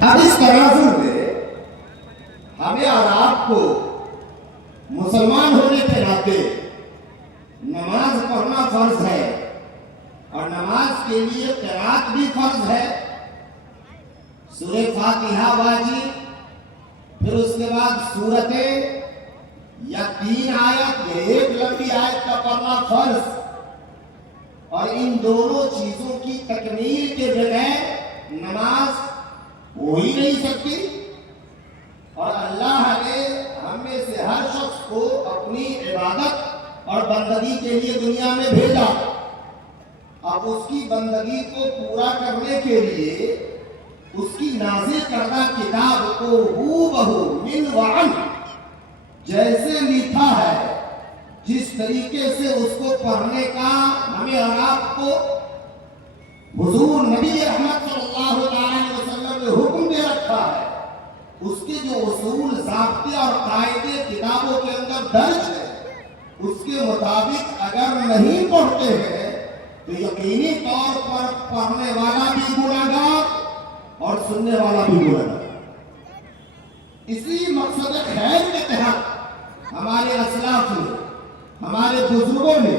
اب اس تناظر میں ہمیں اور آپ کو مسلمان ہونے کے ناطے نماز پڑھنا فرض ہے اور نماز کے لیے قرات بھی فرض ہے. سورہ فاتحہ واجب، پھر اس کے بعد سورتیں یا 3 آیت یا 1 لمبی آیت کا پڑھنا فرض، اور ان دونوں چیزوں کی تکمیل کے بغیر نماز ہو ہی نہیں سکتی. اور اللہ نے ہم میں سے ہر شخص کو اپنی عبادت اور بندگی کے لیے دنیا میں بھیجا. اب اس کی بندگی کو پورا کرنے کے لیے اس کی نازل کردہ کتاب کو ہو بہو من وعن جیسے لکھا ہے، جس طریقے سے اس کو پڑھنے کا ہمیں اور آپ کو حضور نبی رحمت صلی اللہ علیہ وسلم نے حکم دے رکھا ہے، اس کے جو اصول ضابطے اور قاعدے کتابوں کے اندر درج ہے، اس کے مطابق اگر نہیں پڑھتے ہیں تو یقینی طور پر پڑھنے والا بھی گنہگار اور سننے والا بھی گنہگار. اسی مقصد خیر کے تحت ہمارے اسلاف نے، ہمارے بزرگوں نے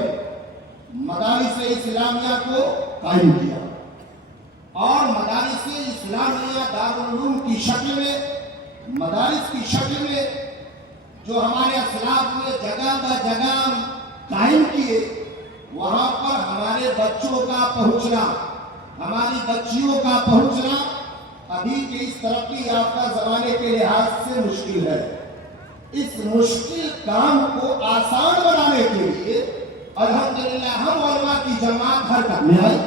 مدارس اسلامیہ کو قائم کیا، اور مدارس اسلامیہ دارالعلوم کی شکل میں، مدارس کی شکل میں جو ہمارے اسلاف نے جگہ بہ جگہ قائم کیے، وہاں پر ہمارے بچوں کا پہنچنا، ہماری بچیوں کا پہنچنا ابھی کے اس ترقی یافتہ زمانے کے لحاظ سے مشکل ہے. اس مشکل کام کو آسان بنانے کے لیے الحمدللہ ہم علماء کی جماعت حرکت میں آئی،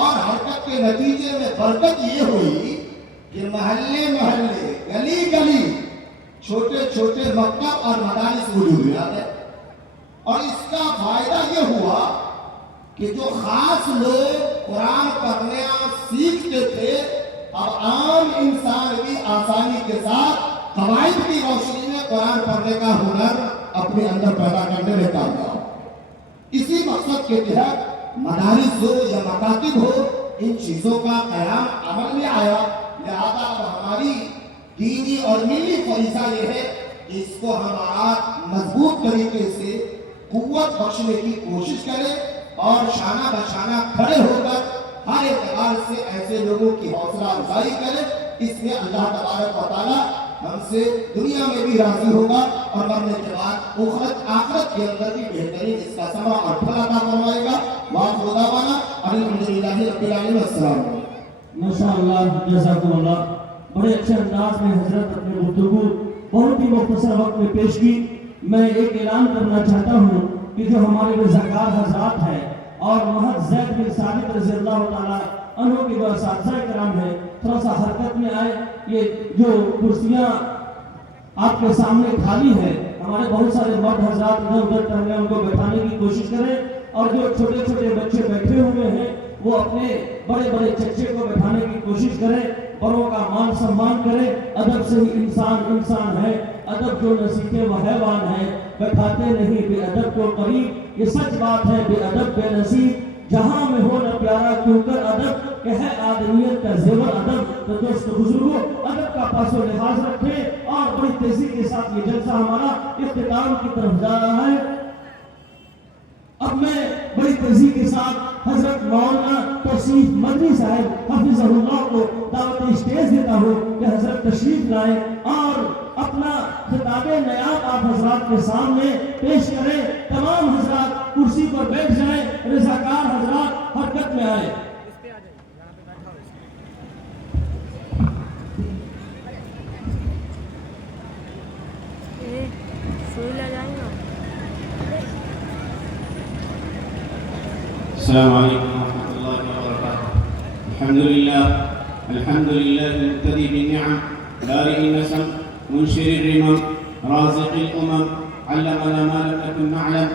اور حرکت کے نتیجے میں برکت یہ ہوئی کہ محلے محلے، گلی گلی چھوٹے چھوٹے مکتب اور مدارس وجود میں آ گئے. اور اس کا فائدہ یہ ہوا کہ جو خاص لوگ قرآن پڑھنا سیکھتے تھے، اب عام انسان بھی آسانی کے ساتھ قواعد کی روشنی میں قرآن پڑھنے کا ہنر اپنے اندر پیدا کرنے میں کامیاب. اسی مقصد کے تحت مدارس ہو یا مکاتب ہو، ان چیزوں کا قیام عمل میں آیا. لہذا اب ہماری دینی اور ملی فریضہ یہ ہے کہ اس کو ہمارا مضبوط طریقے سے قوت بخشنے کی کوشش کریں، اور شانہ بشانہ کھڑے ہو کر ہر اعتبار سے ایسے لوگوں کی حوصلہ افزائی کریں. اس میں اللہ تبارک و تعالیٰ ہم سے دنیا میں بھی راضی ہوگا، اور مرنے کے بعد آخرت کے اندر بھی بہترین اس کا ثمرہ اور پھل عطا فرمائے گا. وآخر دعوانا الحمدللہ رب العالمین. السلام علیکم. ماشاءاللہ، جزاکم اللہ. بڑے اچھے انداز میں حضرت اپنے گفتگو بہت ہی مختصر وقت میں پیش کی. میں ایک اعلان کرنا چاہتا ہوں کہ جو ہمارے رضاکار حضرات ہیں اور محض زید بن ثابت رضی اللہ تعالیٰ عنہ کے جو اساتذہ کرام ہیں، تھوڑا سا حرکت میں آئے. یہ جو کرسیاں آپ کے سامنے خالی ہے، ہمارے بہت سارے مرد حضرات ادھر ادھر ٹہلے، ان کو بیٹھانے کی کوشش کریں، اور جو چھوٹے چھوٹے بچے بیٹھے ہوئے ہیں وہ اپنے بڑے بڑے چچے کو بیٹھانے کی کوشش کریں. بڑوں کا مان سمان کریں. ادب سے ہی انسان انسان ہے. ادب جو نہ سیکھے وہ حیوان ہے. بیٹھاتے نہیں بے ادب کو قریب، یہ سچ بات ہے بے ادب بے نصیب. جہاں میں ہو نہ پیارا کیوں کر ادب، کہ ہے آدمیت کا زیور ادب. تو دوست بزرگوں، ادب کا پاس و لحاظ رکھیں، اور بڑی تیزی کے ساتھ یہ جلسہ ہمارا اختتام کی طرف جا رہا ہے. اب میں بڑی تیزی کے ساتھ حضرت مولانا توصیف مدنی صاحب حفظہ اللہ کو دعوت اسٹیج دیتا ہوں کہ حضرت تشریف لائیں اور اپنا خطاب نیاب آپ حضرات کے سامنے پیش کریں. تمام حضرات کرسی پر بیٹھ جائیں. رضاکار حضرات حرکت میں آئیں. السلام علیکم ورحمۃ اللہ وبرکاتہ. الحمد للہ المبتدی بالنعم بارئ النسم منشر الرمم رازق الامم علمنا ما لم نكن نعلم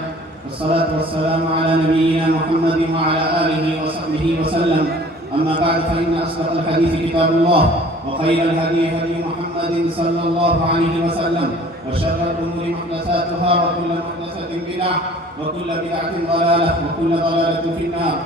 والصلاة والسلام على نبينا محمد وعلى آله وصحبه وسلم. أما بعد فإن أصدق الحديث كتاب الله وخير الهدي هدي محمد صلى الله عليه وسلم وشر الأمور محدثاتها وكل محدثة بدعة وكل بدعة ضلالة وكل ضلالة في النار.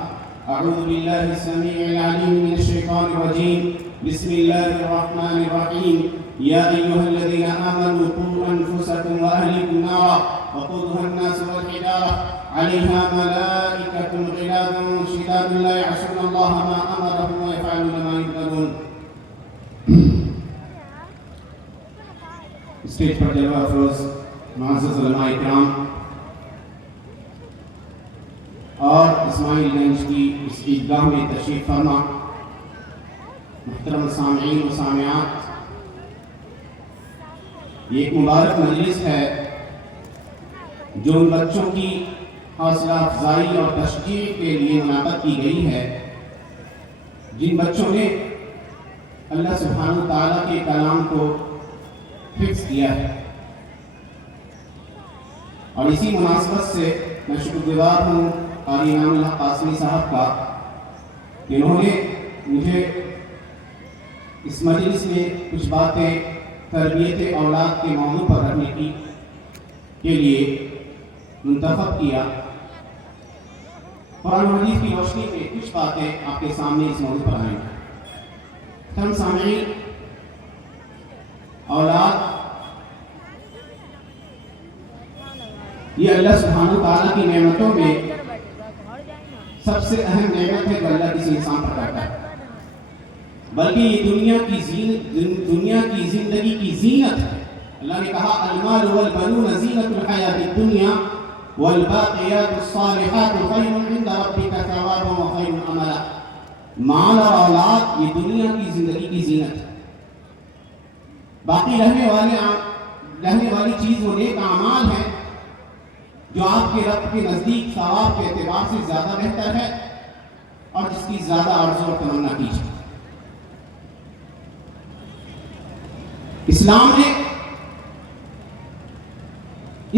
أعوذ بالله السميع العليم من الشيطان الرجيم. بسم الله الرحمن الرحيم. يا أيها الذين آمنوا قوا أنفسكم وأهلكم نارا وقودها الناس والحجارة عليها ملائكة غلاظ شداد لا يعصون الله ما أمرهم ويفعلون ما يؤمرون. اسٹیج پر جلوہ افروز معزز علماء اکرام اور اسماعیل گنج کی اس عیدگاہ میں تشریف فرما محترم سامعین و سامعات، یہ ایک مبارک مجلس ہے جو ان بچوں کی حوصلہ افزائی اور تشجیع کے لیے منعقد کی گئی ہے جن بچوں نے اللہ سبحانہ تعالیٰ کے کلام کو حفظ کیا ہے، اور اسی مناسبت سے میں شکر گزار ہوں قاری انعام اللہ قاسمی صاحب کا کہ انہوں نے مجھے اس مجلس میں کچھ باتیں تربیت اولاد کے موضوع پر رکھنے کے لیے منتخب کیا۔ قرآن مجید کی روشنی میں کچھ باتیں آپ کے سامنے اس موضوع پر آئیں گے۔ ہم سامعین، اولاد یہ اللہ سبحانہ تعالیٰ کی نعمتوں میں سب سے اہم نعمت ہے جو اللہ کسی انسان پر کرتا ہے، بلکہ یہ دنیا کی زندگی کی زینت ہے۔ اللہ نے کہا المال والبنون زینت الحیات الدنیا والباقیات الصالحات خیر عند ربک ثوابا وخیر املا۔ مال اور اولاد یہ دنیا کی زندگی کی زینت ہے، باقی رہنے والی چیز وہ نیک اعمال ہیں جو آپ کے رب کے نزدیک ثواب کے اعتبار سے زیادہ بہتر ہے اور جس کی زیادہ آرزو اور تمنا کیجیے۔ اسلام نے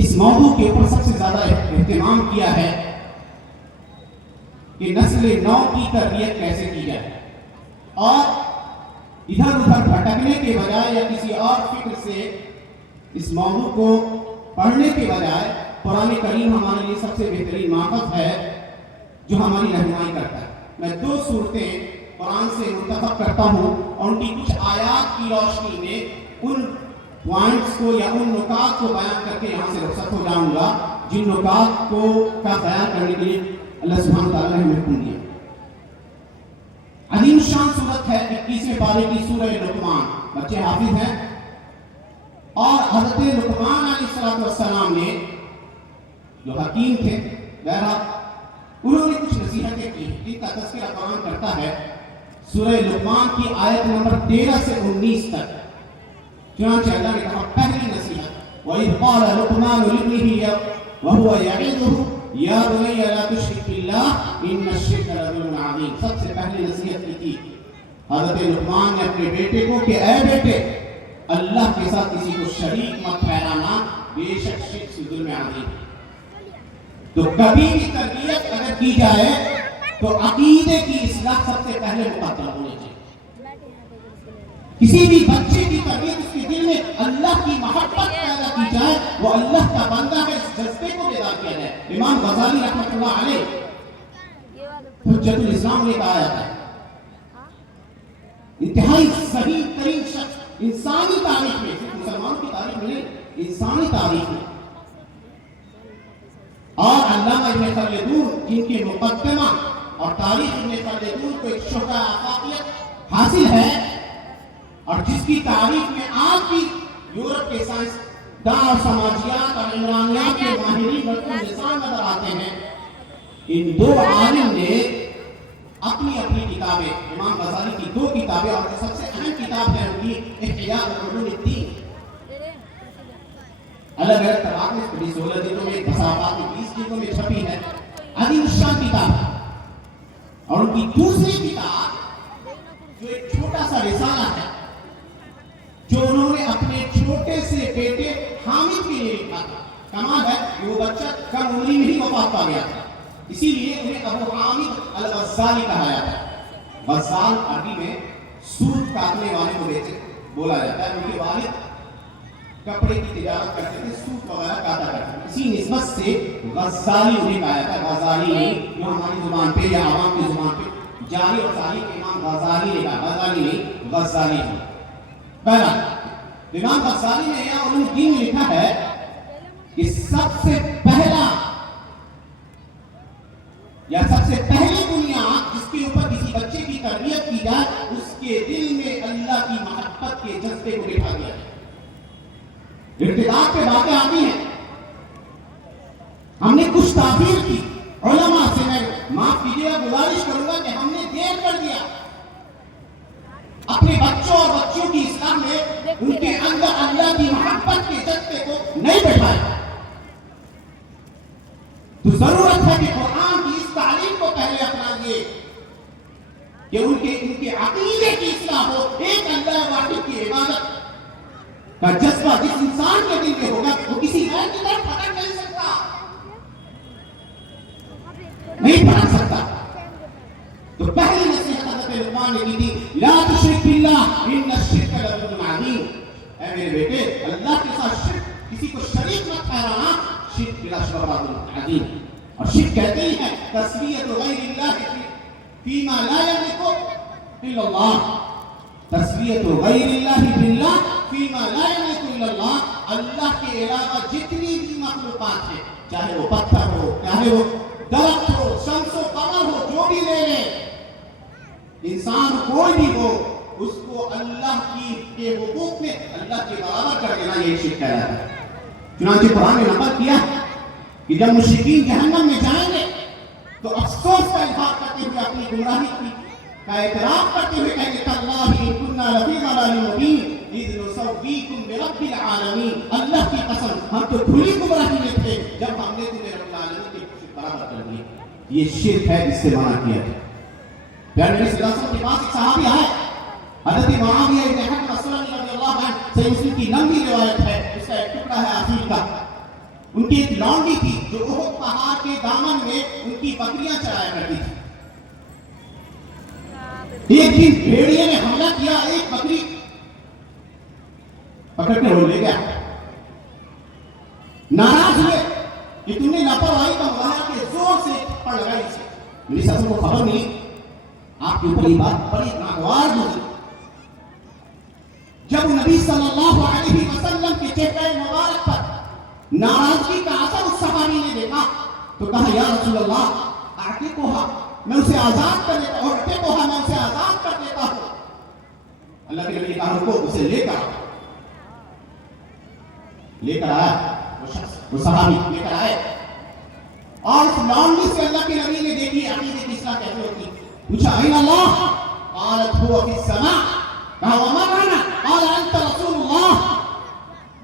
اس موضوع کے اوپر سب سے زیادہ اہتمام کیا ہے کہ نسل نو کی تربیت کیسے کی جائے، اور ادھر ادھر بھٹکنے کے بجائے یا کسی اور فکر سے اس موضوع کو پڑھنے کے بجائے قرآن کریم ہمارے لیے سب سے بہترین ماخذ ہے جو ہماری رہنمائی کرتا ہے۔ میں 2 صورتیں قرآن سے منتخب کرتا ہوں اور ان کی کچھ آیات کی روشنی میں ان پوائنٹس کو یا ان نکات کو بیان کر کے یہاں سے رخصت ہو جاؤں گا جن نکات کا خیال کرنے کے لیے اللہ سبحانہ تعالیٰ نے حکم دیا۔ عظیم شان صورت ہے 21ویں پارے کی سورہ لقمان، بچے حافظ ہیں، اور حضرت لقمان علیہ السلام نے جو حکیم تھے بہرحال انہوں نے کچھ نصیحتیں کی جن کا تذکرہ قرآن کرتا ہے سورہ لقمان کی آیت نمبر 13 سے 19 تک۔ چنانچہ اللہ نے کہا پہلی نصیحت وَإِذْ قَالَ لُقْمَانُ لِابْنِهِ وَهُوَ يَعِظُهُ يَا بُنَيَّ لَا تُشْرِكْ بِاللَّهِ إِنَّ الشِّرْكَ لَظُلْمٌ عَظِيمٌ۔ سب سے پہلی نصیحت کی تھی حضرت لقمان نے اپنے بیٹے کو کہ اے بیٹے اللہ کے ساتھ کسی کو شریک مت ٹھہرانا، بے شک شرک سے ظلم عظیم۔ تو کبھی بھی تربیت اگر کی جائے تو عقیدے کی اصلاح سب سے پہلے مقدم ہونی چاہیے۔ کسی بھی بچے کی تربیت اس کے دل میں اللہ کی محبت پیدا کی جائے، وہ اللہ کا بندہ ہے، اس جذبے کو بیدار کیا جائے۔ امام غزالی رحمۃ اللہ علیہ حجت الاسلام نے کہا ہے انتہائی صحیح ترین شخص انسانی تاریخ میں، صرف مسلمانوں کی تاریخ میں نہیں، انسانی تاریخ میں، اور علامہ ابن خلدون جن کے مقدمہ اور تاریخ ابن خلدون کو ایک شعبہ آفاقیت حاصل ہے اور جس کی تاریخ میں آج بھی یورپ کے سائنس داں اور سماجیات اور عمرانیات کے ماہرین بلکہ نظام نظر آتے ہیں۔ ان 2 عالم نے اپنی کتابیں، امام غزالی کی 2 کتابیں اور سب سے اہم کتاب ہے ان کی احیاء علوم الدین، الگ الگ طبقات میں 16 جلدوں میں، بساطات میں 20 جلدوں میں چھپی ہے، عظیم الشان کتاب۔ اور ان کی دوسری کتاب جو ایک چھوٹا سا رسالہ ہے جو انہوں نے اپنے چھوٹے سے بیٹے حامد کے لیے لکھا تھا۔ کمال ہے کہ وہ بچہ کم عمری میں ہی وفات پا گیا تھا، اسی لیے انہیں ابو حامد الغزالی کہا جاتا ہے۔ غزال عربی میں سود کاٹنے والے کو بولا جاتا ہے۔ ان کے والد کپڑے کی تجارت کرتے تھے، سوٹ وغیرہ کاتا کرتے تھے. اسی نسبت سے غزالی انہیں کہا جاتا ہے. غزالی نہیں جو ہماری زبان پہ یا عوام کی زبان پہ جاری اور ساری کے امام غزالی نے کہا، غزالی نہیں غزالی ہے. بہرحال امام غزالی نے یا علوم الدین میں لکھا ہے کہ سب سے پہلا یا سب سے پہلی بنیاد جس کے اوپر کسی بچے کی تربیت کی جائے اس کے دل میں اللہ کی محبت کے جذبے کو بٹھا دیا جائے. ابتداء پہ باتیں آتی ہیں، ہم نے کچھ تعبیر کی. علماء سے میں معاف کیجیے گا گزارش کروں گا کہ ہم نے دیر کر دیا اپنے بچوں اور بچوں کی اصلاح میں، ان کے اندر اللہ کی محبت کے جذبے کو نہیں بٹھایا. تو ضرورت ہے کہ قرآن کی اس تعلیم کو پہلے اپنائیے کہ ان کے عقیدے کی اصلاح ہو. ایک اللہ واحد کی عبادت کا جذبہ جس انسان کے دل میں ہوگا وہ کسی غیر کی طرف پھٹک نہیں سکتا، نہیں پھٹک سکتا. تو پہلی نصیحت حضرت لقمان نے کی تھی، لا تشرک باللہ ان الشرک لظلم عظیم. اے میرے بیٹے، اللہ کے ساتھ شرک، کسی کو شریک مت ٹھہرانا، شرک بلا شبہ ظلم عظیم. اور شرک کہتے ہی ہے تسمیۃ غیر اللہ فیما لا یملک الا اللہ. تسمیۃ غیر اللہ باللہ فیما لا یملک الا اللہ. اللہ کے علاوہ جتنی بھی مخلوقات ہیں، چاہے وہ پتھر ہو، چاہے وہ درخت ہو، شمس و قمر ہو، جو بھی لے لیں، انسان کوئی بھی ہو، اس کو اللہ کے حقوق میں اللہ کے برابر کر دینا یہ شرک کہلاتا ہے. چنانچہ قرآن نے نقل کیا کہ جب مشرکین جہنم میں جائیں گے تو افسوس کا اظہار کرتے ہوئے اپنی گمراہی کا اعتراف کرتے ہوئے کہیں گے تاللہ ان کنا لفی ضلال مبین اذ نسویکم برب العالمین. اللہ کی قسم ہم تو کھلی گمراہی میں تھے جب ہم نے تمہیں رب العالمین کے برابر کر دیا. یہ شرک ہے جس سے منع کیا ہے. پیارے نبی صلی اللہ علیہ وسلم کے پاس ایک صحابی آئے، حضرت معاویہ ابن حکم السلمی رضی اللہ عنہ، صحیح مسلم کی لمبی روایت ہے، اس کا ایک ٹکڑا ہے آخر کا. ان کی ایک لونڈی تھی جو احد پہاڑ کے دامن میں ان کی بکریاں چرایا کرتی تھی. ایک دن بھیڑیے نے حملہ کیا، ایک بکری پکڑ کے وہ لے گیا. ناراض ہوئے کہ تم نے لاپرواہی کا مظاہرہ کے زور سے پڑ لگائی. میری سسر کو خبر نہیں، آپ کے اوپر یہ بات بڑی ناگوار ہوئی. جب نبی صلی اللہ علیہ وسلم کے چہرے مبارک پر ناراضگی کا اثر اس صحابی نے دیکھا تو کہا یا رسول اللہ اعتقھا، میں اسے آزاد کر دیتا ہوں، اعتقھا، میں اسے آزاد کر دیتا ہوں. اللہ کے نبی نے کہا رکو، اسے لے کر آیا وہ صحابی لے کر آئے اور اس لونڈی سے اللہ کے نبی نے دیکھی عقیدے کی اصلاح کیسے ہوتی. پوچھا این اللہ؟ قالت هو فی السماء. کہا ومن انا؟ قال انت رسول اللہ.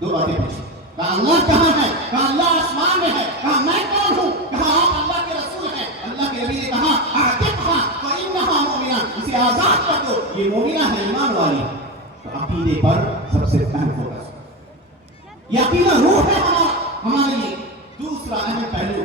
دو باتیں پوچھی. کہا اللہ کہاں ہے؟ کہا اللہ آسمان میں ہے. کہا میں کون ہوں؟ کہا آپ اللہ کے رسول ہیں. اللہ کے نبی نے کہا اعتقھا فانھا مؤمنہ، اسے آزاد کر دو، یہ مومنہ ہے، ایمان والی. تو عقیدے پر سب سے اہم فوکس، یہ عقیدہ روح ہے ہمارے لیے. دوسرا اہم پہلو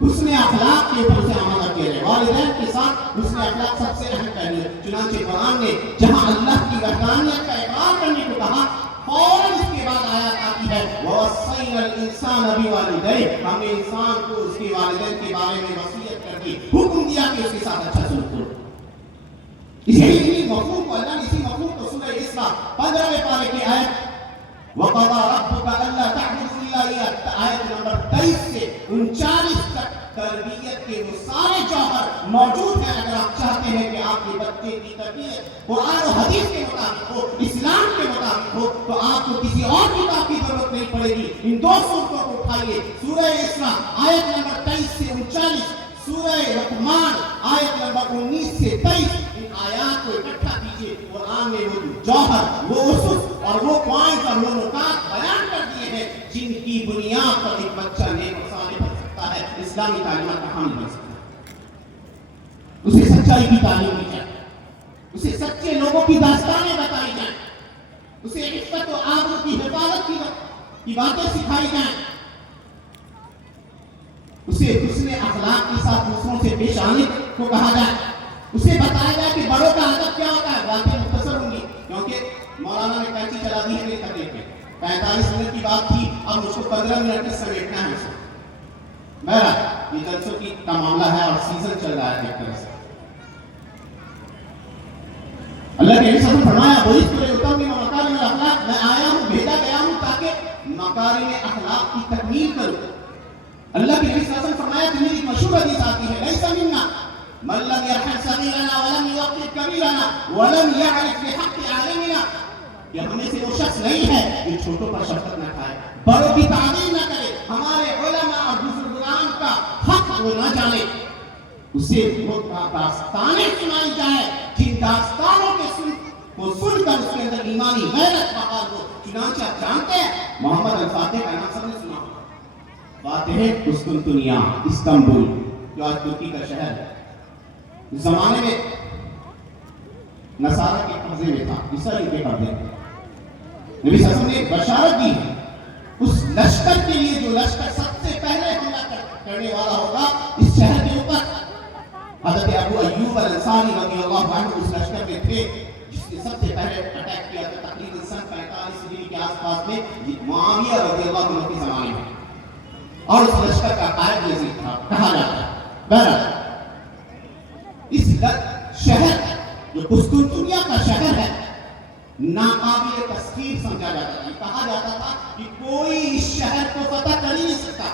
حسن اخلاق کے اوپر سے آمادہ کیا جائے. والدین کے ساتھ حسن اخلاق سب سے اہم پہلو ہے. چنانچہ قرآن نے جہاں اللہ کی وحدانیت کا اقرار کرنے کو کہا، فوراً اس کے بعد آیات آتی ہے وَوَصَّيْنَا الْإِنسَانَ بِوَالِدَيْهِ، ہم نے انسان کو اس کے والدین کے بارے میں وصیت کر دی، حکم دیا کہ اس کے ساتھ اچھا سلوک کرو. اسی مفہوم کو اللہ نے اسی مفہوم کو سورہ اسراء 15ویں پارے کی آیت وَقَضَىٰ رَبُّكَ أَلَّا تَعْبُدُوا إِلَّا إِيَّاهُ آیت نمبر 23 سے 39 تک تربیت کے وہ سارے جوہر موجود ہیں. اگر آپ چاہتے ہیں کہ آپ کے بچے کی تربیت قرآن و حدیث کے مطابق ہو، اسلام کے مطابق ہو، تو آپ کو کسی اور کتاب کی ضرورت نہیں پڑے گی. ان دو سورتوں کو اٹھائیے، سورہ اسراء آیت نمبر 23 سے 39، سورہ لقمان آیت نمبر 19 سے 23. ان آیات کو اکٹھا کیجیے. قرآن نے وہ جوہر، وہ اسس اور وہ پوائنٹ اور وہ نکات بیان کر دیے ہیں جن کی بنیاد پر ایک بچہ نیک اور صالح بن سکتا ہے، اسلامی تعلیمات کا حامل بن سکتا ہے. اسے سچائی کی تعلیم دی جائے، اسے سچے لوگوں کی داستانیں بتائی جائیں، اسے عفت و آبرو کی حفاظت کی باتیں سکھائی جائیں، اسے حسن اخلاق کے ساتھ دوسروں سے پیش آنے کو کہا جائے، اسے بتایا جائے کہ بڑوں کا ادب کیا ہوتا ہے. باتیں مختصر ہوں گی کیونکہ مولانا نے کینچی چلا دی ہے میری تقریر میں. 45 منٹ کی بات تھی، اب مجھ کو 15 منٹ میں سمیٹنا ہے اسے. بہرحال یہ جلسوں کی کا معاملہ ہے اور سیزن چل رہا ہے ایک طرح سے. اللہ کے نبی نے فرمایا مکارم الاخلاق، میں آیا ہوں، بھیجا گیا ہوں تاکہ مکارم اخلاق کی تکمیل کروں. اللہ کے نبی صلی اللہ علیہ وسلم فرمایا کہ میری مشہور حدیث آتی ہے، لیس منا من لم يرحم صغيرنا ولم يوقر كبيرنا ولم يعرف بحق عالمنا، کہ ہم میں سے وہ شخص نہیں ہے جو چھوٹوں پر شفقت نہ کھائے، بڑوں کی تعظیم نہ کرے، ہمارے علماء اور بزرگان کا حق وہ نہ جانے. اسے وہ داستانیں سنائی جائے جن داستانوں کو سن کر اس کے اندر ایمانی غیرت بحال ہو. چنانچہ آپ جانتے ہیں محمد الفاتح کا نام سب نے سنا ہوگا. فاتح قسطنطنیہ استنبول جو آج ترکی کا شہر ہے. اس زمانے میں نصارہ کے قبضے میں تھا، عیسائی کے قبضے میں. نبی صلی اللہ علیہ وسلم نے بشارت دی ہے اس لشکر کے لیے جو لشکر سب سے پہلے حملہ کرنے والا ہوگا اس شہر کے اوپر. حضرت ابو ایوب الانصاری رضی اللہ عنہ اس لشکر میں تھے جس نے سب سے پہلے اٹیک کیا تھا. تقریباً سن 45 ہجری کے آس پاس میں معاویہ رضی اللہ عنہ کے زمانے میں، اور اس لشکر کا قائد یزید تھا کہا جاتا ہے. بہرحال اس شہر جو قسطنطنیہ کا شہر ہے ناقابل تسخیر سمجھا جاتا تھا. کہا جاتا تھا کہ کوئی اس شہر کو فتح کر ہی نہیں سکتا.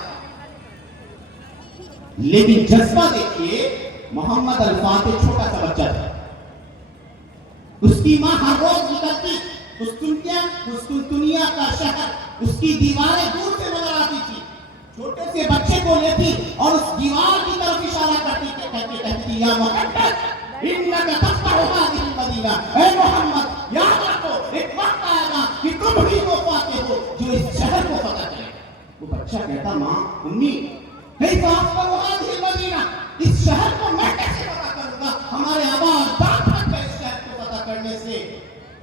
لیکن جذبہ دیکھیے، محمد الفاتح چھوٹا سا بچہ تھا. اس کی ماں ہر روز نکلتی، قسطنطنیہ کا شہر، اس کی دیواریں دور سے نظر آتی تھی. چھوٹے سے بچے کو لیتی اور اس دیوار کی طرف اشارہ کرتی کہتی یا محمد انک تفتح هذه المدینہ، اے محمد یاد رکھو ایک وقت آئے گا کہ تم ہی وہ فاتح ہو جو اس شہر کو فتح کرے. وہ بچہ کہتا ماں امی کیف افتح هذه المدینہ، اس شہر کو میں کیسے فتح کروں گا؟ ہمارے آبا اجداد تک گئے اس شہر کو فتح کرنے سے.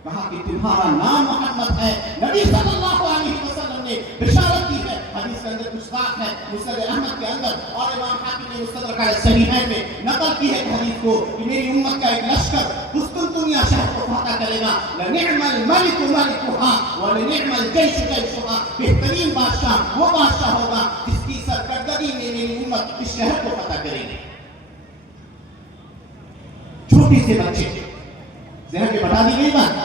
کہا کہ تمہارا نام محمد ہے. نبی صلی اللہ علیہ وسلم نے بشارت دی ہے. حدیث کے اندر کچھ بات ہے مسند احمد کے اندر، اور امام حاکم نے مستدرک علی الصحیحین میں نقل کی ہے حدیث کو کہ میری امت کا ایک لشکر قسطنطنیہ شہر کو فتح کرے گا. لنعم الملک ملکها ولنعم الجیش جیشها، بہترین بادشاہ وہ بادشاہ ہوگا جس کی سرکردگی میں میری امت اس شہر کو فتح کرے گی. چھوٹے سے بچے ذہن میں بتا دی گئی بات،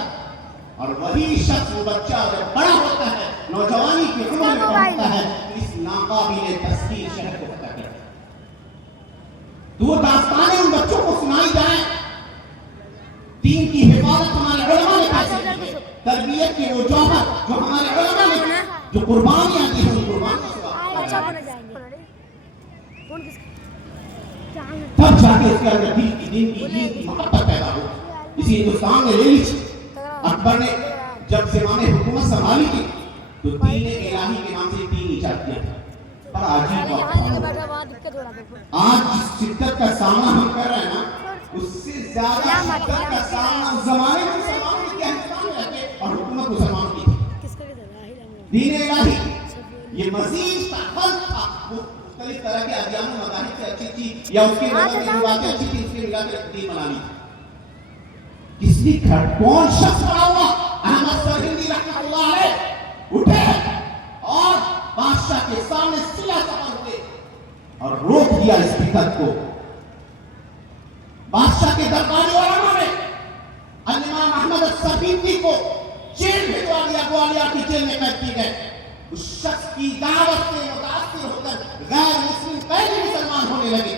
اور وہی شخص وہ بچہ جب بڑا ہوتا ہے نوجوانی کی عمر میں پہنچتا ہے تو اس ناقابل تسخیر شہر کو فتح کرتا ہے. تو وہ داستانیں ان بچوں کو سنائی جائیں. دین کی حفاظت ہمارے علماء نے کیسے کی ہے، تربیت کے وہ جوہر جو ہمارے علماء نے جو قربانیاں دی ہیں ان قربانیوں سے تب جا کے اس کے اندر دین کی محبت پیدا ہو. اسی ہندوستان میں لے لیجیے، اکبر نے جب زمانے حکومت سنبھالی تھی تو دین الہی کے نام سے دین ایجاد کیا تھا. پر آج جس شدت کا سامنا ہم کر رہے ہیں نا، اس سے زیادہ شدت کا سامنا اس زمانے میں مسلمانوں نے کیا ہندوستان میں رکھے اور حکومت مسلمانوں کی تھی. دین الہی یہ مزید تحفظ تھا. وہ مختلف طرح کے ادیان و مذاہب سے اچھی تھی یا اس کے نظر میں جو باتیں اچھی تھی اس کے ملا کر دین بنا لی. کس نے کون شخص بنا ہوا احمد سرہندی رحمۃ اللہ علیہ اٹھے اور بادشاہ کے سامنے سلا سفر ہوئے اور روک دیا اس بدعت کو. بادشاہ کے درباری علماء نے الامام احمد السرہندی کو جیل بھجوا دیا، گوالیار کی جیل میں قید کی گئے. اس شخص کی دعوت سے متاثر ہو کر غیر مسلم پہلے مسلمان ہونے لگے.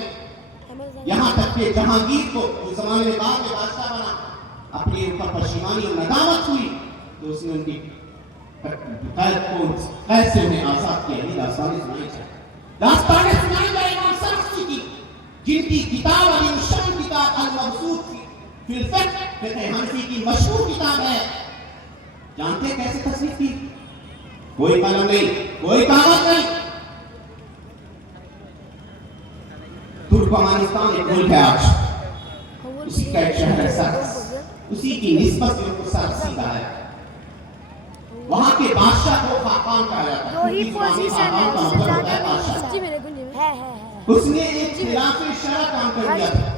یہاں تک کہ جہانگیر کو اس زمانے میں بعد میں بادشاہ بنا، اپنے اوپر پشیمانی اور ندامت ہوئی تو اس نے ان کی قید سے انہیں آزاد کیا. یہ داستانیں سنائی جائیں، داستانیں سنائی جائیں امام سرخسی کی، جن کی کتاب علی الشام کتاب المبسوط فی الفقہ فقہ حنفی کی مشہور کتاب ہے. جانتے ہیں کیسے تصنیف کی؟ کوئی قلم نہیں، کوئی کاغذ نہیں. ترکمانستان ایک ملک ہے آج، اسی کا ایک شہر ہے سرخس، اسی کی نسبت سے ان کو سرخسی کہا ہے. وہاں کے بادشاہ کو خاقان کہا جاتا ہے. اس نے ایک خلاف شرع کام کر دیا تھا.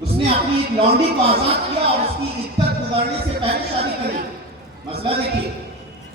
اس نے اپنی ایک لونڈی کو آزاد کیا اور اس کی عدت گزرنے سے پہلے شادی کری. مسئلہ دیکھیے،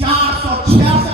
466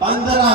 15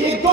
1-2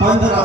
15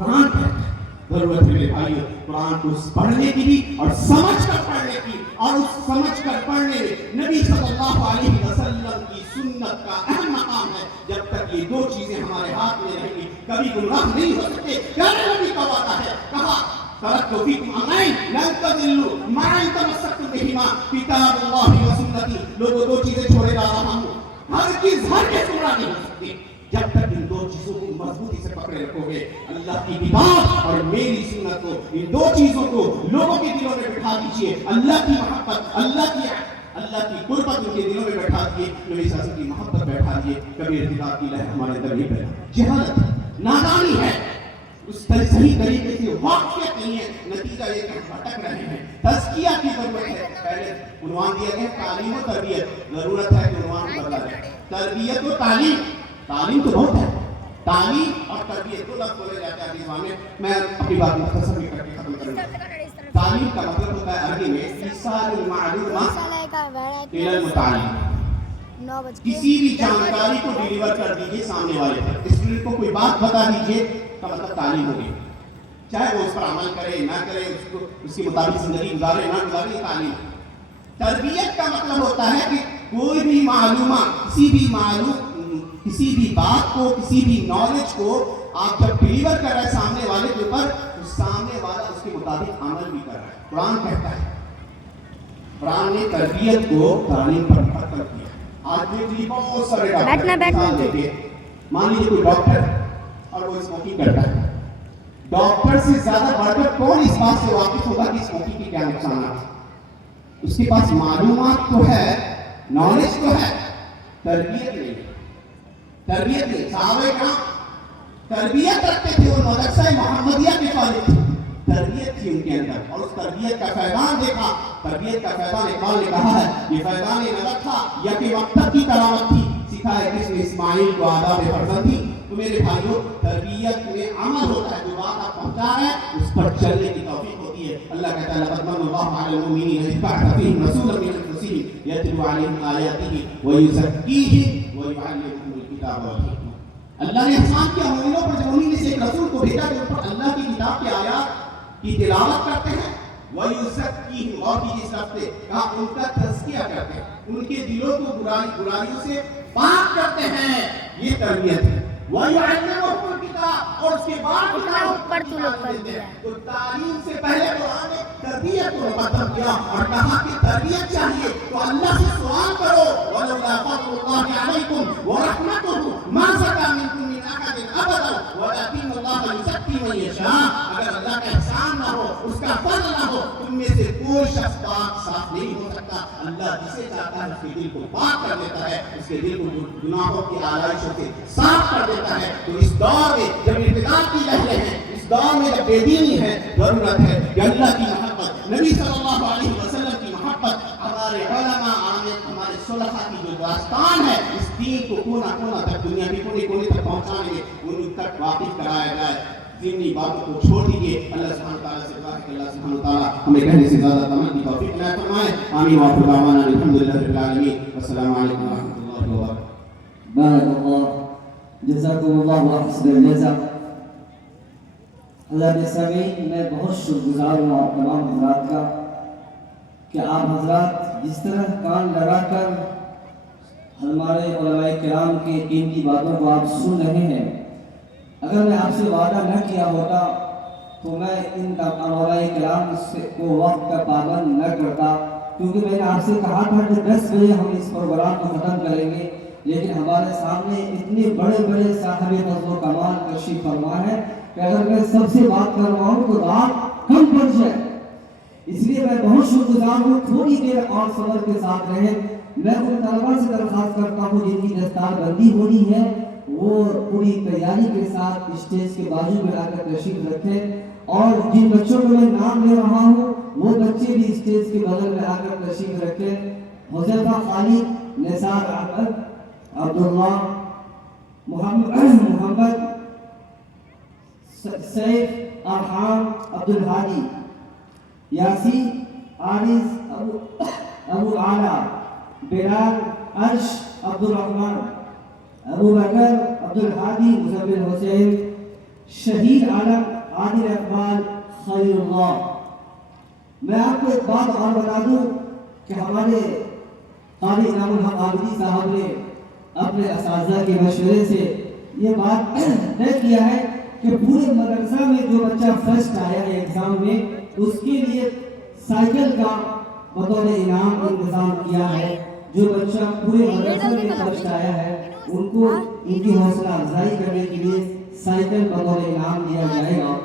قرآن کہتا ہے ضرورت ہے میرے بھائیو قرآن کو پڑھنے کی بھی اور سمجھ کر پڑھنے کی، اور اس سمجھ کر پڑھنے میں نبی صلی اللہ علیہ وسلم کی سنت کا اہم مقام ہے۔ جب تک یہ دو چیزیں ہمارے ہاتھ میں رہیں گی کبھی گمراہ نہیں ہو سکتے۔ پیارے نبی کا وعدہ ہے، کہا ترکت فیکم امرین لن تضلوا ما ان تمسکتم بہما کتاب اللہ و سنتی۔ لوگوں دو چیزیں چھوڑے جا رہا ہوں، ہرگز گمراہ نہیں ہو سکتے جب تک ان دو چیزوں کو مضبوطی سے پکڑے رکھو گے۔ اللہ کی کتاب اور میری سنت کو، ان دو چیزوں کو لوگوں کے دلوں میں بٹھا دیجیے۔ اللہ کی محبت، اللہ کی قربت ان کے دلوں میں بیٹھا دیے، نبی صلی اللہ علیہ وسلم کی محبت بیٹھا دیے۔ کبھی ارتکاب کی لہر ہمارے اندر نہیں پیدا، جہالت ہے، نادانی ہے، اس صحیح طریقے سے واقفیت نہیں ہے، نتیجہ یہ کہ ہم بھٹک رہے ہیں۔ تزکیہ کی ضرورت ہے۔ پہلے عنوان دیا گیا تعلیم و تربیت، ضرورت ہے کہ عنوان بدلا جائے۔ تربیت و تعلیم، تعلیم تو بہت ہے، تعلیم اور تربیت دو لفظ بولے جاتے ہیں حدیث میں۔ میں اپنی بات مختصر کر کے ختم کروں گا۔ تعلیم کا مطلب ہوتا ہے عربی میں ایصال المعلومہ الی المتعلم، کسی بھی جانکاری کو ڈیلیور کر دیجیے سامنے والے پر۔ اسٹوڈنٹ کو کوئی بات بتا دیجیے کا مطلب تعلیم ہوگی، چاہے وہ اس پر عمل کرے نہ کرے، اس کے مطابق زندگی گزارے نہ گزارے، یہ تعلیم۔ تربیت کا مطلب ہوتا ہے کہ کوئی بھی معلومہ، کسی بھی بات کو، کسی بھی نالج کو آپ جب ڈیلیور کر رہے ہیں سامنے والے کے اوپر، تو سامنے والا اس کے مطابق عمل بھی کر رہا ہے۔ قرآن کہتا ہے، قرآن نے تربیت کو تعلیم پر ختم کیا۔ آج بھی بہت سارے ڈاکٹر، مان لیجیے کوئی ڈاکٹر اور وہ اسموکنگ کرتا ہے، ڈاکٹر سے زیادہ بڑھ کر کون اس بات سے واقف ہوگا کہ اسموکنگ کی کیا نقصانات ہیں؟ اس کے پاس معلومات تو ہے، نالج تو ہے، تربیت نہیں۔ تربیت نہیں، صحابہ کرام تربیت رکھتے تھے، وہ مدرسہ محمدیہ کے طالب تھے، تربیت تھی ان کے اندر، اور اس تربیت کا فیضان دیکھا۔ تربیت کا فیضان اقبال نے کہا ہے، یہ فیضان نظر تھا یا کہ مکتب کی کرامت تھی، سکھائے کس نے اسماعیل کو آداب فرزند تھی۔ تو میرے بھائیو تربیت میں عمل ہوتا ہے، جو بات آپ پہنچا رہے ہیں اس پر چلنے کی توفیق ہوتی ہے۔ اللہ کہتا ہے لقد من اللہ علی المؤمنین اذ بعث فیہم رسولا من انفسہم یتلو علیہم آیاتہ ویزکیہم ویعلمہم الکتاب والحکمہ۔ اللہ نے احسان کیا مومنوں پر، جب انہیں سے ایک رسول کو بھیجا جو ان پر اللہ کی کتاب کے آیات کی تلاوت کرتے ہیں، وَيُزَكِّيهِمْ، اور بھی اس لفظ سے کہا ان کا تزکیہ کرتے ہیں، ان کے دلوں کو برائیوں سے پاک کرتے ہیں، یہ تربیت ہے۔ وَيُعَلِّمُهُمُ الْكِتَابَ، اور اس کے بعد کتاب دیتے ہیں۔ تو تعلیم سے پہلے قرآن نے تربیت کو مقدم کیا اور کہا کہ تربیت چاہیے تو اللہ سے سوال کرو، وَلَوْلَا فَضْلُ اللَّهِ عَلَيْكُمْ وَرَحْمَتُهُ مَا زَكَىٰ مِنكُم مِّنْ أَحَدٍ أَبَدًا وَلَٰكِنَّ اللَّهَ يُزَكِّي مَن يَشَاءُ۔ اگر اللہ کا احسان نہ ہو، اس کا فضل نہ ہو، تم میں سے کوئی شخص پاک صاف نہیں ہو سکتا۔ اللہ جسے چاہتا ہے اس کے دل کو پاک کر دیتا ہے، اس کے دل کو گناہوں کی آلائشوں سے صاف کر دیتا ہے۔ تو اس دور میں جب ارتداد کی لہریں ہیں، اس دور میں جب بے دینی ہے، ضرورت ہے کہ اللہ کی محبت، نبی صلی اللہ علیہ وسلم کی محبت، ہمارے علماء، ہمارے صلحاء کی جو داستان ہے، اس دین کو کونا کونا تک، دنیا کے کونے کونے تک پہنچانے میں ان تک واقف کرایا جائے۔ ضمنی باتوں کو چھوڑ دیجیے۔ اللہ سبحانہ تعالیٰ سے دعا ہے کہ اللہ سبحانہ تعالیٰ ہمیں کہنے سے زیادہ عمل کی توفیق عنایت فرمائے۔ آمین وآخر دعوانا الحمدللہ رب العالمین، والسلام علیکم ورحمۃ اللہ وبرکاتہ۔ بارک اللہ، جزاکم اللہ احسن الجزا۔ اللہ کے سامعین، میں بہت شکر گزار ہوں آپ تمام حضرات کا کہ آپ حضرات جس طرح کان لگا کر ہمارے علماء کرام کے قیمتی باتوں کو آپ سن رہے ہیں۔ اگر میں آپ سے وعدہ نہ کیا ہوتا تو میں ان علماء کرام کو وقت کا پابند نہ کرتا، کیونکہ میں نے آپ سے کہا تھا کہ 10 بجے ہم اس پروگرام کو ختم کریں گے، لیکن ہمارے سامنے اتنے بڑے بڑے صاحب فضل و کمال تشریف فرما ہے کہ اگر میں سب سے بات کر رہا ہوں تو رات کم پڑ جائے، اس لیے میں بہت شکر گزار ہوں۔ تھوڑی دیر اور صبر کے ساتھ رہیں۔ میں ان طلبا سے درخواست کرتا ہوں جن کی دستار بندی ہونی ہے، وہ پوری تیاری کے ساتھ اسٹیج کے بازو میں آ کر تشریف رکھیں، اور جن بچوں کو میں نام لے رہا ہوں وہ بچے بھی اسٹیج کے بغل میں آ کر تشریف رکھیں۔ حذیفہ خالد، نثار احمد، عبداللہ، محمد سیف، ارحام، عبدالہادی، یاسین، عارض، ابو اعلیٰ، بلال، عرش، عبدالرحمن، ابو بکر، عبدالہادی، مزمل حسین، شہید عالم عادل اقبال خیر اللہ۔ میں آپ کو ایک بات اور بتا دوں کہ ہمارے قاری انعام الحق عابدی صاحب نے اپنے اساتذہ کے مشورے سے یہ بات طے کیا ہے کہ پورے مدرسہ میں جو بچہ فرسٹ آیا ہے ایگزام میں اس کے لیے سائیکل کا بطور انعام انتظام کیا ہے۔ جو بچہ پورے مدرسہ میں فرسٹ آیا ہے ان کو ان کی حوصلہ افزائی کرنے کے لیے سائیکل بطور انعام دیا جائے گا۔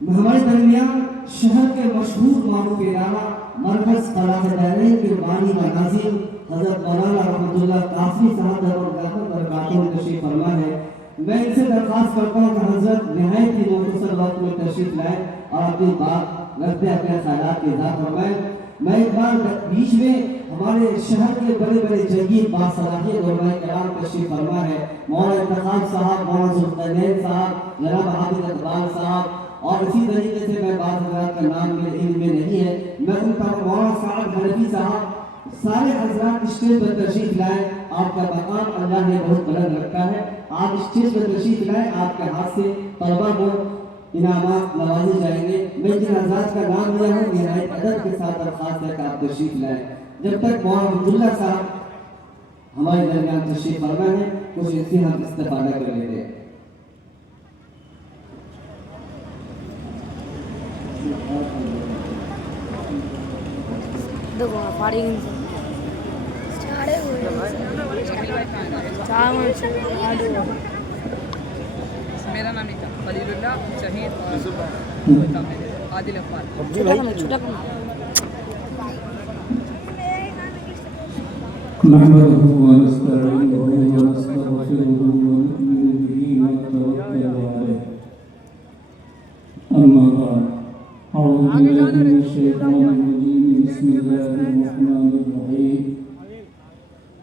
ہمارے درمیان شہر کے مشہور معروف ادارہ مرکز فلاح دارین کے بانی و ناظم حضرت مولانا رحمۃ اللہ قاسمی صاحب برکاتہ تشریف فرما ہے۔ میں ان سے درخواست کرتا ہوں کہ حضرت نہایت ہی مختصر وقت میں تشریف لائیں اور اپنی بات رکھتے اپنے خیالات کے اظہار فرمائیں۔ میں ایک بار بیچ میں ہمارے شہر کے بڑے بڑے جنگی باصلاحیت علماء کرام تشریف فرما ہے، مولانا انتخاب صاحب، مولانا ذوالقرنین صاحب، جناب عابد اقبال صاحب، اور اسی طریقے سے میں بعض حضرات کا نام میرے علم میں نہیں ہے، میں ان پر مولانا سعد حنفی صاحب، سارے حضرات اسٹیج پر تشریف لائیں۔ آپ کا مقام اللہ نے بہت بلند رکھا ہے، آپ اسٹیج پر تشریف لائیں، آپ کے ہاتھ سے طلبہ کو انعامات نوازے جائیں گے۔ میں جن حضرات کا نام لیا ہوں نہایت ادب کے ساتھ درخواست ہے کہ آپ تشریف لائیں۔ جب تک مولانا عبداللہ صاحب ہمارے درمیان تشریف فرما ہے کچھ اس سے ہم استفادہ کر لیتے ہیں۔ میرا نام خلیل اللہ شہید عادل اقبال۔ نحمده ونستعينه ونستغفره ونؤمن به ونتوكل عليه، أما بعد، أعوذ بالله من الشيطان الرجيم، بسم الله الرحمن الرحيم،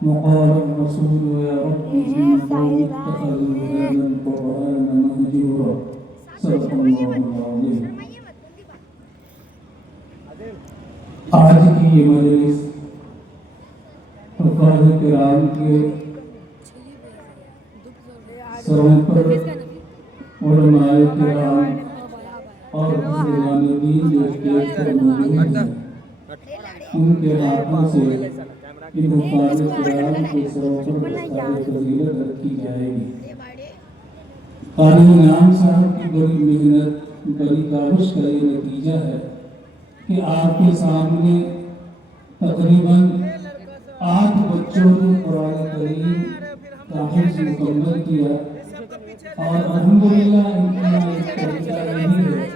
وقال الرسول يا رب إن قومي اتخذوا هذا القرآن مهجورا، صدق الله العظيم۔ آج کی یہ مجلس حفاظ کرام کے سروں پر علماء کرام اور بزرگان دین جو اسٹیج پر موجود ہیں ان کے ہاتھوں سے ان حفاظ کرام کے سروں پر بستار فضیلت رکھی جائے گی۔ قاری انعام صاحب کی بڑی محنت، بڑی کاوش کا یہ نتیجہ ہے کہ آپ کے سامنے تقریباً 8 بچوں کو قرآن کریم کا حفظ مکمل کیا، اور الحمدللہ امتحان ایک طریقہ نہیں ہے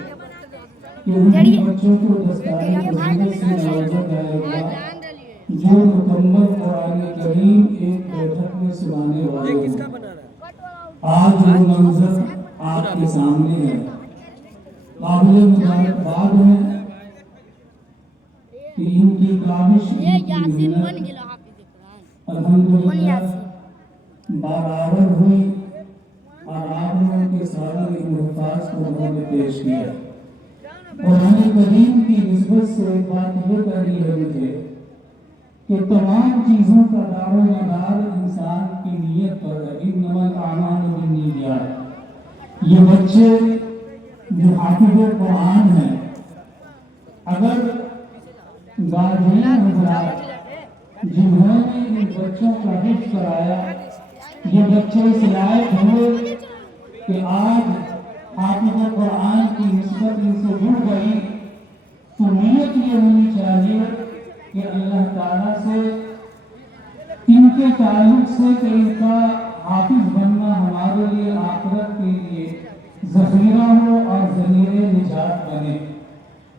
کہ ان بچوں کو دستار فضیلت سے نوازا جائے گا جو مکمل قرآن کریم ایک بیٹھک میں سنانے والے ہیں۔ آج وہ منظر آپ کے سامنے ہے، قابل مبارکباد ہے کہ ان کی کاوش، ان کی محنت الحمدللہ برابر ہوئی، اور آپ نے ان کے سارے حفاظ کو انہوں نے پیش کیا۔ قرآن کریم کی نسبت سے ایک بات یہ کہی ہے مجھے کہ تمام چیزوں کا دار و مدار انسان کی نیت پر ہے، انما الاعمال بالنیات۔ یہ بچے جو حافظ قرآن ہیں، اگر گارجین حضرات جنہوں نے ان بچوں کا حفظ کرایا، یہ بچے اس لائق ہوئے کہ آج حافظ قرآن کی نسبت ان سے جڑ گئی، تو نیت یہ ہونی چاہیے کہ اللہ تعالیٰ سے ان کے تعلق سے کہ ان کا حافظ بننا ہمارے لیے آخرت کے لیے ذخیرہ ہو اور ذریعہ نجات بنے۔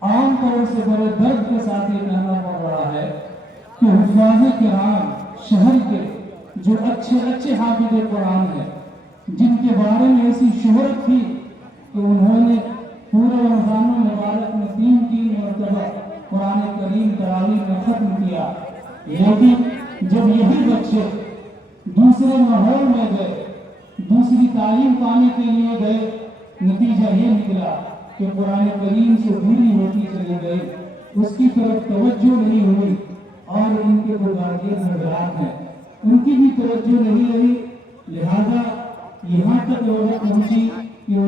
عام طور سے بڑے درد کے ساتھ یہ کہنا پڑ رہا ہے کہ حفاظ کرام شہر کے جو اچھے حافظ قرآن ہیں، جن کے بارے میں ایسی شہرت تھی کہ انہوں نے پورے رمضان المبارک میں 3 مرتبہ قرآن کریم تراویح میں ختم کیا، لیکن جب یہی بچے دوسرے ماحول میں گئے، دوسری تعلیم پانے کے لیے گئے، نتیجہ یہ نکلا کہ قرآن کریم سے دوری ہوتی چلی گئی، اس کی طرف توجہ نہیں ہوئی، اور ان کے جو گارجین حضرات ہیں ان کی بھی توجہ نہیں رہی، لہذا یہاں تک نوبت پہنچی کہ وہ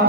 8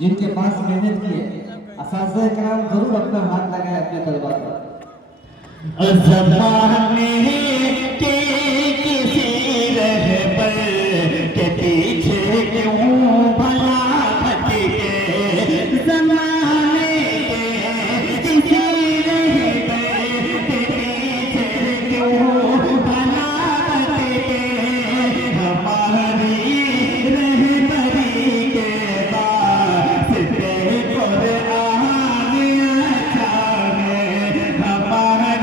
جن کے پاس محنت کی ہے، اساتذہ کرام ضرور اپنا ہاتھ لگائے اپنے طلباء پر۔ زمانے کے کسی رہبر کے پیچھے کیوں بھلا بھٹکے، زمانے کے کسی رہبر کے پیچھے کیوں بھلا بھٹکے، ہماری رہبری کے واسطے قرآن اچھا ہے، ہماری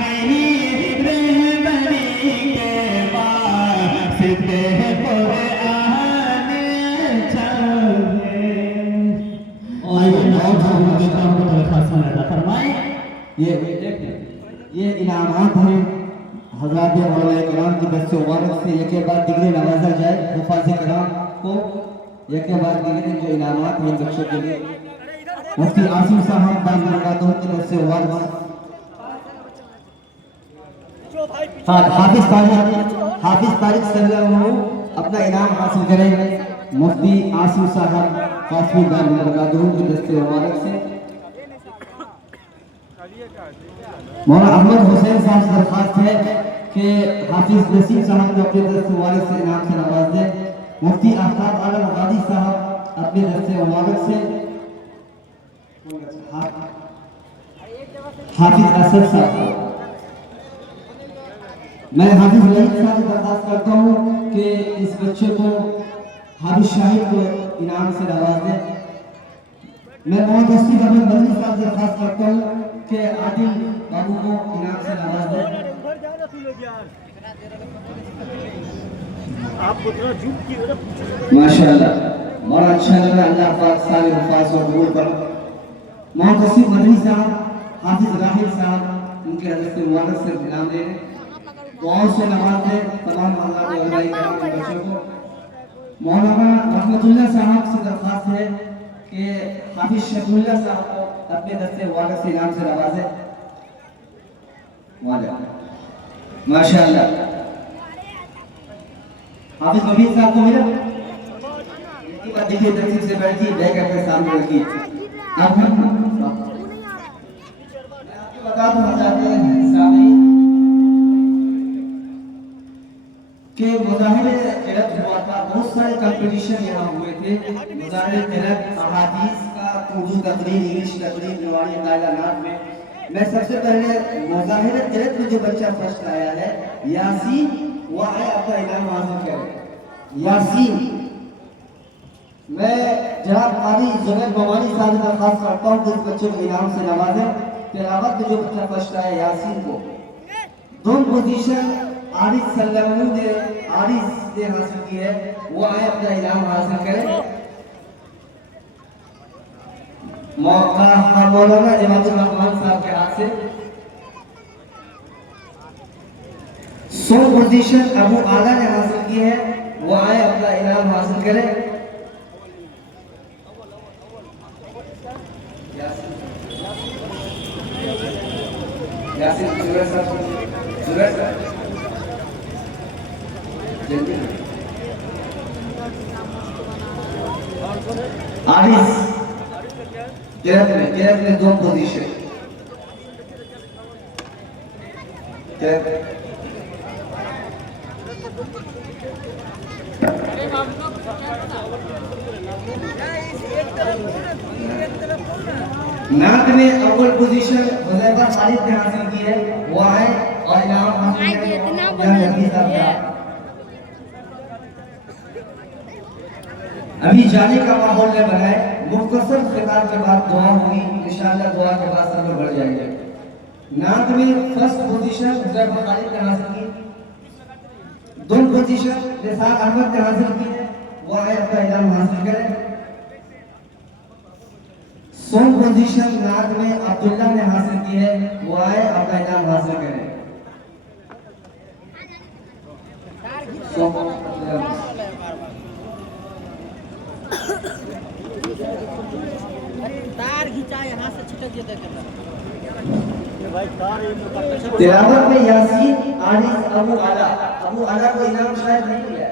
رہبری کے واسطے قرآن اچھا ہے۔ یہ انعامات ہیں حضرات علماء کرام کی دست مبارک سے یک بعد دیگرے نوازا جائے حفاظ کرام کو، یک بعد دیگرے جو انعامات ہیں بچوں کے لیے مفتی عاصم صاحب دام برکاتہ کی دست مبارک سے حافظ طارق صلی اللہ علیہ اپنا انعام حاصل کریں گے، مفتی عاصم صاحب قاسمی دام برکاتہ کی دست مبارک سے۔ مولانا احمد حسین صاحب سے درخواست ہے کہ حافظ نسیم صاحب کو اپنے دست مبارک سے انعام سے نواز دیں، مفتی آفتاب عالم غازی صاحب اپنے دست مبارک سے، حافظ اسد صاحب۔ میں حافظ لہیب صاحب سے درخواست کرتا ہوں کہ اس بچے کو حافظ شاہد کو انعام سے نواز دیں۔ میں محمد رشید احمد مدنی صاحب سے درخواست کرتا ہوں کہ عادل بابو کو انعام سے نواز دیں۔ ماشاءاللہ بڑا اچھا لگا، اللہ پاک سارے حفاظ اور قبول پر۔ محمد رشید مدنی صاحب، حافظ راحل صاحب ان کے حضرت مبارک سے انعام دے رہے ہیں، دعاؤں سے نواز دیں تمام حضرات علماء کرام کے بچوں کو۔ مولانا رحمت اللہ صاحب سے درخواست ہے کہ حافظ شیخ اللہ صاحب کو اپنے دست مبارک سے انعام سے نوازیں۔ ماشاءاللہ حافظ مبین صاحب کو ملا، دیکھیے ترتیب سے بیٹھیے، بیگ اپنے سامنے رکھیے۔ آپ بتا دوں چاہتے ہیں سامعین کہ مظاہرے علت ہوا تھا، بہت سارے کمپٹیشن یہاں ہوئے تھے، مظاہرے علت، احادیث کا، اردو تقریر، انگلش تقریر، نواری قائلہ نات میں۔ میں سب سے پہلے مظاہرے علت میں جو بچہ فرسٹ آیا ہے یاسین، وہ آئے اپنا انعام حاصل کرے۔ یاسین میں جناب قاری زبیر بوانی صاحب سے درخواست کرتا ہوں کہ اس بچے کو انعام سے نوازیں۔ تلاوت میں جو بچہ فرسٹ آیا یاسین کو دونوں پوزیشن عارض سلمو نے عارض نے حاصل کی ہے، وہ آئے اپنا انعام حاصل کریں۔ مولانا امام الرحمان صاحب کے ہاتھ سے سو پوزیشن ابو اعلیٰ نے حاصل کی ہے، وہ آئے اپنا انعام حاصل کریں۔ یاسین زبیر صاحب، زبیر صاحب عارض گرفت میں دو پوزیشن نعت میں اول پوزیشن حذیفہ خالد نے حاصل کی ہے، وہ آئے اور انعام حاصل کریں۔ ابھی جانے کا ماحول نے بنائے، مختصر خطاب کے بعد دعا ہوگی، انشاءاللہ دعا کے بعد سب لوگ بڑھ جائیں گے۔ نعت میں فرسٹ پوزیشن حذیفہ خالد نے حاصل کی، دونوں پوزیشن نثار احمد نے حاصل کی ہے، وہ آئے اپنا انعام حاصل کریں۔ سون پوزیشن نعت میں عبداللہ نے حاصل کی ہے، وہ آئے اپنا انعام حاصل کریں۔ تلاوت میں یاسین، عارض، ابو اعلیٰ کو انعام شاید نہیں ملا ہے۔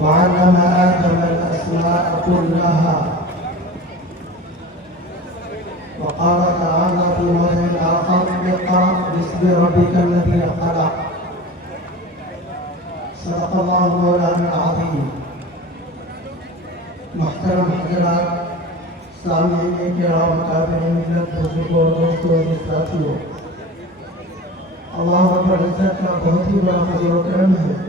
وعلم آدم الأسماء كلها وقال تعالى في موضع آخر اقرأ باسم ربك الذي خلق صدق الله مولانا العظيم محترم حضرات سامعین کرام تابعین ملت بزرگوں دوستوں اور ساتھیوں اللہ رب العزت کا بہت ہی بڑا فضل و کرم ہے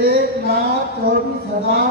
1,24,000